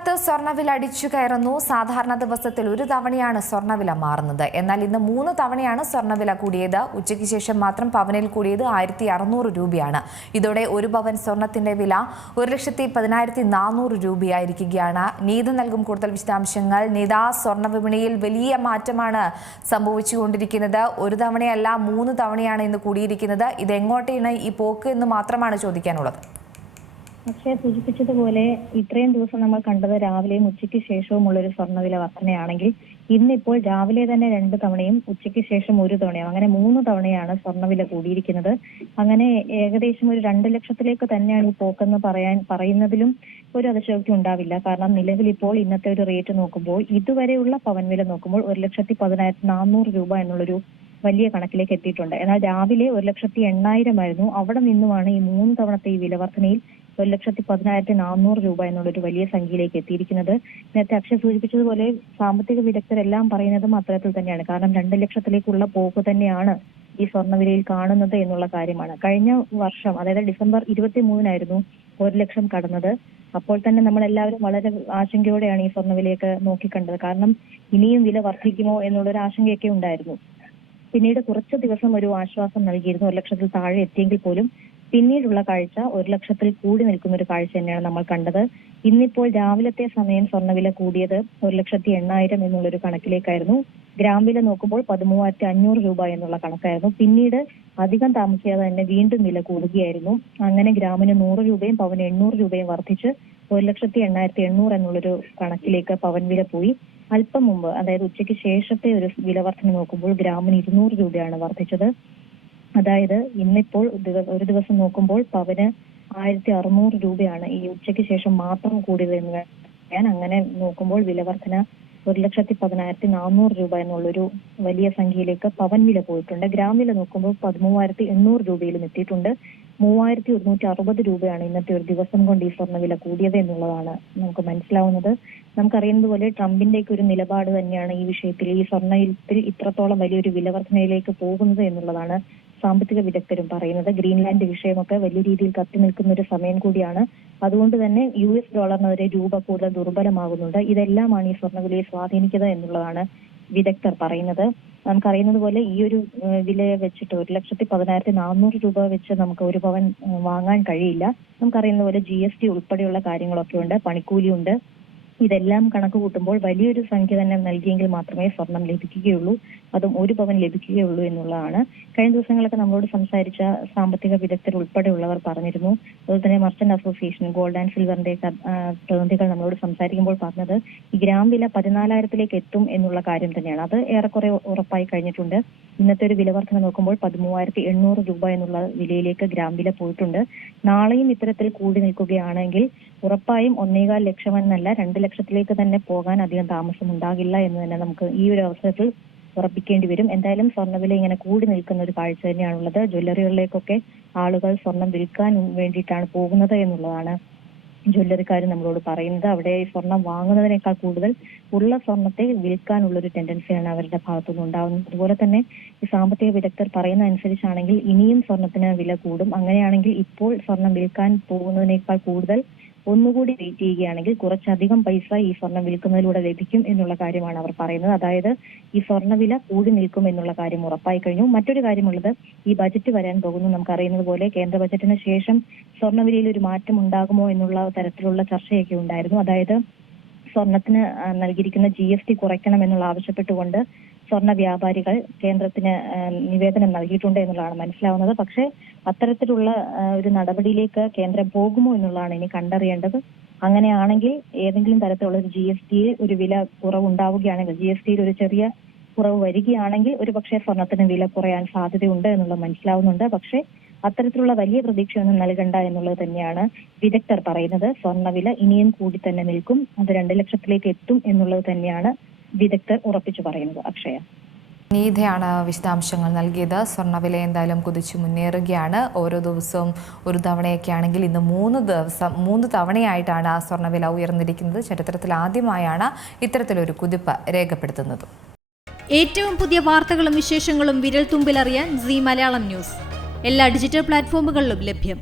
സംസ്ഥാനത്ത് സ്വർണ്ണവില അടിച്ചു കയറുന്നു. സാധാരണ ദിവസത്തിൽ ഒരു തവണയാണ് സ്വർണ്ണവില മാറുന്നത്. എന്നാൽ ഇന്ന് 3 തവണയാണ് സ്വർണ്ണവില കൂടിയത്. ഉച്ചയ്ക്ക് ശേഷം മാത്രം പവനിൽ കൂടിയത് 1600 രൂപയാണ്. ഇതോടെ ഒരു പവൻ സ്വർണ്ണത്തിന്റെ വില 1,10,400 രൂപയായിരിക്കുകയാണ്. നീത നൽകും കൂടുതൽ വിശദാംശങ്ങൾ. നീത, സ്വർണ്ണ വിപണിയിൽ വലിയ മാറ്റമാണ് സംഭവിച്ചുകൊണ്ടിരിക്കുന്നത്. ഒരു തവണയല്ല 3 തവണയാണ് ഇന്ന് കൂടിയിരിക്കുന്നത്. ഇത് എങ്ങോട്ടാണ് ഈ പോക്ക് എന്ന് മാത്രമാണ് ചോദിക്കാനുള്ളത്. പക്ഷേ സൂചിപ്പിച്ചതുപോലെ ഇത്രയും ദിവസം നമ്മൾ കണ്ടത് രാവിലെയും ഉച്ചയ്ക്ക് ശേഷവുമുള്ള ഒരു സ്വർണ്ണവില വർധനയാണെങ്കിൽ ഇന്നിപ്പോൾ രാവിലെ തന്നെ 2 തവണയും ഉച്ചയ്ക്ക് ശേഷം 1 തവണയും അങ്ങനെ 3 തവണയാണ് സ്വർണ്ണവില കൂടിയിരിക്കുന്നത്. അങ്ങനെ ഏകദേശം ഒരു 2 ലക്ഷത്തിലേക്ക് തന്നെയാണ് ഈ പോക്കെന്ന് പറയുന്നതിലും ഒരു അതിശയോക്തി ഉണ്ടാവില്ല. കാരണം നിലവിൽ ഇപ്പോൾ ഇന്നത്തെ ഒരു റേറ്റ് നോക്കുമ്പോൾ ഇതുവരെയുള്ള പവൻ വില നോക്കുമ്പോൾ 1,10,400 രൂപ എന്നുള്ളൊരു വലിയ കണക്കിലേക്ക് എത്തിയിട്ടുണ്ട്. എന്നാൽ രാവിലെ 1,08,000 ആയിരുന്നു. അവിടെ നിന്നുമാണ് ഈ 3 തവണത്തെ ഈ വില വർധനയിൽ 1,10,400 രൂപ എന്നുള്ളൊരു വലിയ സംഖ്യയിലേക്ക് എത്തിയിരിക്കുന്നത്. നേരത്തെ അക്ഷയ് സൂചിപ്പിച്ചതുപോലെ സാമ്പത്തിക വിദഗ്ധരെല്ലാം പറയുന്നതും അത്തരത്തിൽ തന്നെയാണ്. കാരണം 2 ലക്ഷത്തിലേക്കുള്ള പോക്ക് തന്നെയാണ് ഈ സ്വർണ്ണവിലയിൽ കാണുന്നത് എന്നുള്ള കാര്യമാണ്. കഴിഞ്ഞ വർഷം അതായത് ഡിസംബർ 23-നായിരുന്നു 1 ലക്ഷം കടന്നത്. അപ്പോൾ തന്നെ നമ്മൾ എല്ലാവരും വളരെ ആശങ്കയോടെയാണ് ഈ സ്വർണ്ണവിലയൊക്കെ നോക്കിക്കണ്ടത്. കാരണം ഇനിയും വില വർദ്ധിക്കുമോ എന്നുള്ളൊരു ആശങ്കയൊക്കെ ഉണ്ടായിരുന്നു. പിന്നീട് കുറച്ച് ദിവസം ഒരു ആശ്വാസം നൽകിയിരുന്നു. 1 ലക്ഷത്തിൽ താഴെ എത്തിയെങ്കിൽ പോലും പിന്നീടുള്ള കാഴ്ച 1 ലക്ഷത്തിൽ കൂടി നിൽക്കുന്ന ഒരു കാഴ്ച തന്നെയാണ് നമ്മൾ കണ്ടത്. ഇന്നിപ്പോൾ രാവിലത്തെ സമയം സ്വർണ്ണവില കൂടിയത് 1,08,000 എന്നുള്ളൊരു കണക്കിലേക്കായിരുന്നു. ഗ്രാം വില നോക്കുമ്പോൾ 13,500 രൂപ എന്നുള്ള കണക്കായിരുന്നു. പിന്നീട് അധികം താമസിയാതെ തന്നെ വീണ്ടും വില കൂടുകയായിരുന്നു. അങ്ങനെ ഗ്രാമിന് 100 രൂപയും പവന് 800 രൂപയും വർദ്ധിച്ച് 1,08,800 എന്നുള്ളൊരു കണക്കിലേക്ക് പവൻ വില പോയി. അല്പം മുമ്പ് അതായത് ഉച്ചയ്ക്ക് ശേഷത്തെ ഒരു വില വർധന നോക്കുമ്പോൾ ഗ്രാമിന് 200 രൂപയാണ് വർദ്ധിച്ചത്. അതായത് ഇന്നിപ്പോൾ ഒരു ദിവസം നോക്കുമ്പോൾ പവന് 1,600 രൂപയാണ് ഈ ഉച്ചയ്ക്ക് ശേഷം മാത്രം കൂടിയത് എന്ന് പറയാൻ. അങ്ങനെ നോക്കുമ്പോൾ വില വർധന 1,10,400 രൂപ എന്നുള്ളൊരു വലിയ സംഖ്യയിലേക്ക് പവൻ വില പോയിട്ടുണ്ട്. ഗ്രാം വില നോക്കുമ്പോൾ 13,800 രൂപയിലും എത്തിയിട്ടുണ്ട്. 3,160 രൂപയാണ് ഇന്നത്തെ ഒരു ദിവസം കൊണ്ട് ഈ സ്വർണ്ണവില കൂടിയത് എന്നുള്ളതാണ് നമുക്ക് മനസ്സിലാവുന്നത്. നമുക്കറിയുന്നത് പോലെ ട്രംപിന്റെയൊക്കെ ഒരു നിലപാട് തന്നെയാണ് ഈ വിഷയത്തിൽ, ഈ സ്വർണ്ണത്തിൽ ഇത്രത്തോളം വലിയൊരു വില വർധനയിലേക്ക് പോകുന്നത് എന്നുള്ളതാണ് സാമ്പത്തിക വിദഗ്ധരും പറയുന്നത്. ഗ്രീൻലാൻഡ് വിഷയമൊക്കെ വലിയ രീതിയിൽ കത്തി നിൽക്കുന്ന ഒരു സമയം കൂടിയാണ്. അതുകൊണ്ട് തന്നെ US ഡോളറിനെതിരെ രൂപ കൂടുതൽ ദുർബലമാകുന്നുണ്ട്. ഇതെല്ലാമാണ് ഈ സ്വർണ്ണവിലയെ സ്വാധീനിക്കുന്നത് എന്നുള്ളതാണ് വിദഗ്ധർ പറയുന്നത്. നമുക്കറിയുന്നത് പോലെ ഈ ഒരു വിലയെ വെച്ചിട്ട് 1,10,400 രൂപ വെച്ച് നമുക്ക് ഒരു പവൻ വാങ്ങാൻ കഴിയില്ല. നമുക്കറിയുന്ന പോലെ GST ഉൾപ്പെടെയുള്ള കാര്യങ്ങളൊക്കെ ഉണ്ട്, പണിക്കൂലിയുണ്ട്. ഇതെല്ലാം കണക്ക് കൂട്ടുമ്പോൾ വലിയൊരു സംഖ്യ തന്നെ നൽകിയെങ്കിൽ മാത്രമേ സ്വർണം ലഭിക്കുകയുള്ളൂ, അതും ഒരു പവൻ ലഭിക്കുകയുള്ളൂ എന്നുള്ളതാണ്. കഴിഞ്ഞ ദിവസങ്ങളൊക്കെ നമ്മളോട് സംസാരിച്ച സാമ്പത്തിക വിദഗ്ധർ ഉൾപ്പെടെയുള്ളവർ പറഞ്ഞിരുന്നു. അതുപോലെ തന്നെ മർച്ചന്റ് അസോസിയേഷൻ, ഗോൾഡ് ആൻഡ് സിൽവറിന്റെ പ്രതിനിധികൾ നമ്മളോട് സംസാരിക്കുമ്പോൾ പറഞ്ഞത് ഈ ഗ്രാം വില 14,000-ലേക്ക് എത്തും എന്നുള്ള കാര്യം തന്നെയാണ്. അത് ഏറെക്കുറെ ഉറപ്പായി കഴിഞ്ഞിട്ടുണ്ട്. ഇന്നത്തെ ഒരു വില വർധന നോക്കുമ്പോൾ 13,800 രൂപ എന്നുള്ള വിലയിലേക്ക് ഗ്രാം വില പോയിട്ടുണ്ട്. നാളെയും ഇത്തരത്തിൽ കൂടി നിൽക്കുകയാണെങ്കിൽ ഉറപ്പായും 1,4 ലക്ഷം എന്നല്ല 2 ലക്ഷത്തിലേക്ക് തന്നെ പോകാൻ അധികം താമസം ഉണ്ടാകില്ല എന്ന് തന്നെ നമുക്ക് ഈ ഒരു അവസരത്തിൽ ഉറപ്പിക്കേണ്ടി വരും. എന്തായാലും സ്വർണ്ണവില ഇങ്ങനെ കൂടി നിൽക്കുന്ന ഒരു കാഴ്ച തന്നെയാണുള്ളത്. ജ്വല്ലറികളിലേക്കൊക്കെ ആളുകൾ സ്വർണം വിൽക്കാൻ വേണ്ടിയിട്ടാണ് പോകുന്നത് എന്നുള്ളതാണ് ജ്വല്ലറിക്കാർ നമ്മളോട് പറയുന്നത്. അവിടെ സ്വർണം വാങ്ങുന്നതിനേക്കാൾ കൂടുതൽ ഉള്ള സ്വർണത്തെ വിൽക്കാനുള്ളൊരു ടെൻഡൻസിയാണ് അവരുടെ ഭാഗത്തുനിന്ന് ഉണ്ടാകുന്നത്. അതുപോലെ തന്നെ ഈ സാമ്പത്തിക വിദഗ്ധർ പറയുന്ന അനുസരിച്ചാണെങ്കിൽ ഇനിയും സ്വർണത്തിന് വില കൂടും. അങ്ങനെയാണെങ്കിൽ ഇപ്പോൾ സ്വർണം വിൽക്കാൻ പോകുന്നതിനേക്കാൾ കൂടുതൽ ഒന്നുകൂടി വെയിറ്റ് ചെയ്യുകയാണെങ്കിൽ കുറച്ചധികം പൈസ ഈ സ്വർണം വിൽക്കുന്നതിലൂടെ ലഭിക്കും എന്നുള്ള കാര്യമാണ് അവർ പറയുന്നത്. അതായത് ഈ സ്വർണ്ണവില കൂടി നിൽക്കും എന്നുള്ള കാര്യം ഉറപ്പായി കഴിഞ്ഞു. മറ്റൊരു കാര്യമുള്ളത്, ഈ ബജറ്റ് വരാൻ പോകുന്നു. നമുക്കറിയുന്നത് പോലെ കേന്ദ്ര ബജറ്റിന് ശേഷം സ്വർണ്ണവിലയിൽ ഒരു മാറ്റം ഉണ്ടാകുമോ എന്നുള്ള തരത്തിലുള്ള ചർച്ചയൊക്കെ ഉണ്ടായിരുന്നു. അതായത് സ്വർണത്തിന് നൽകിയിരിക്കുന്ന GST കുറയ്ക്കണം എന്നുള്ള ആവശ്യപ്പെട്ടുകൊണ്ട് സ്വർണ്ണ വ്യാപാരികൾ കേന്ദ്രത്തിന് നിവേദനം നൽകിയിട്ടുണ്ട് എന്നുള്ളതാണ് മനസ്സിലാവുന്നത്. പക്ഷേ അത്തരത്തിലുള്ള ഒരു നടപടിയിലേക്ക് കേന്ദ്രം പോകുമോ എന്നുള്ളതാണ് ഇനി കണ്ടറിയേണ്ടത്. അങ്ങനെയാണെങ്കിൽ ഏതെങ്കിലും തരത്തിലുള്ള ഒരു GST ഒരു വില കുറവുണ്ടാവുകയാണെങ്കിൽ, GST ഒരു ചെറിയ കുറവ് വരികയാണെങ്കിൽ ഒരുപക്ഷെ സ്വർണത്തിന് വില കുറയാൻ സാധ്യതയുണ്ട് എന്നുള്ളത് മനസ്സിലാവുന്നുണ്ട്. പക്ഷേ അത്തരത്തിലുള്ള വലിയ പ്രതീക്ഷയൊന്നും നൽകണ്ട എന്നുള്ളത് തന്നെയാണ് വിദഗ്ധർ പറയുന്നത്. സ്വർണ്ണവില ഇനിയും കൂടി തന്നെ നിൽക്കും, അത് 2 ലക്ഷത്തിലേക്ക് എത്തും എന്നുള്ളത് തന്നെയാണ് വിദഗ്ധർ ഉറപ്പിച്ചു പറയുന്നത്. അക്ഷയ, നീതയാണ് വിശദാംശങ്ങൾ നൽകിയത്. സ്വർണ്ണവില എന്തായാലും കുതിച്ചു മുന്നേറുകയാണ്. ഓരോ ദിവസവും ഒരു തവണയൊക്കെ ആണെങ്കിൽ ഇന്ന് 3 തവണയായിട്ടാണ് സ്വർണ്ണവില ഉയർന്നിരിക്കുന്നത്. ചരിത്രത്തിൽ ആദ്യമായാണ് ഇത്തരത്തിലൊരു കുതിപ്പ് രേഖപ്പെടുത്തുന്നത്. ഏറ്റവും പുതിയ വാർത്തകളും വിശേഷങ്ങളും വിരൽ തുമ്പിലറിയാൻ സീ മലയാളം ന്യൂസ് എല്ലാ ഡിജിറ്റൽ പ്ലാറ്റ്ഫോമുകളിലും ലഭ്യം.